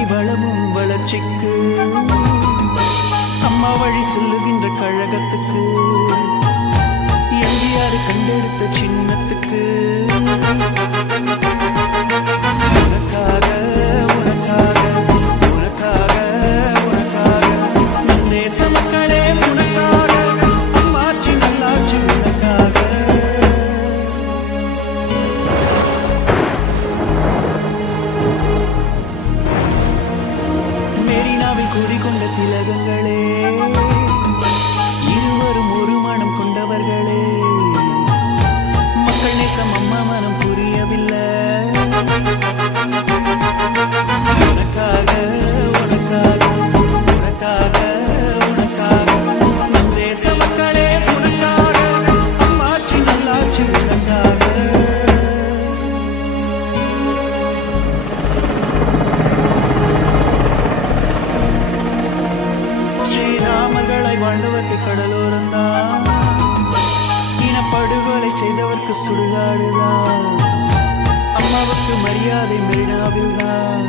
அமைதி வளமும் வளர்ச்சிக்கு அம்மா வழி செல்லுகின்ற கழகத்துக்கு எம்ஜிஆர் கண்டெடுத்த சின்னத்துக்கு உனக்காக உனக்காக உனக்காக உனக்காக நம் தேச மக்களே உனக்காக அம்மாச்சி நல்லாட்சி உனக்காக மெரினாவில் கூறிக்கொண்ட திலகங்களே இருவரும் ஒரு மனம் கொண்டவர்களே மக்கள் நேசம் அம்மா மனம் புரியவில்லை உனக்காக உனக்காக உனக்காக உனக்காக நம் தேச மக்களே உனக்காக அம்மாச்சி நல்லாட்சி உனக்காக ஸ்ரீராமர்களை வாழ்ந்தவர்க்கு கடலோரந்தான் இனப்படுகொலை செய்தவர்க்கு சுடுகாடுதான் அம்மாவுக்கு மரியாதை மெரினாவில் தான்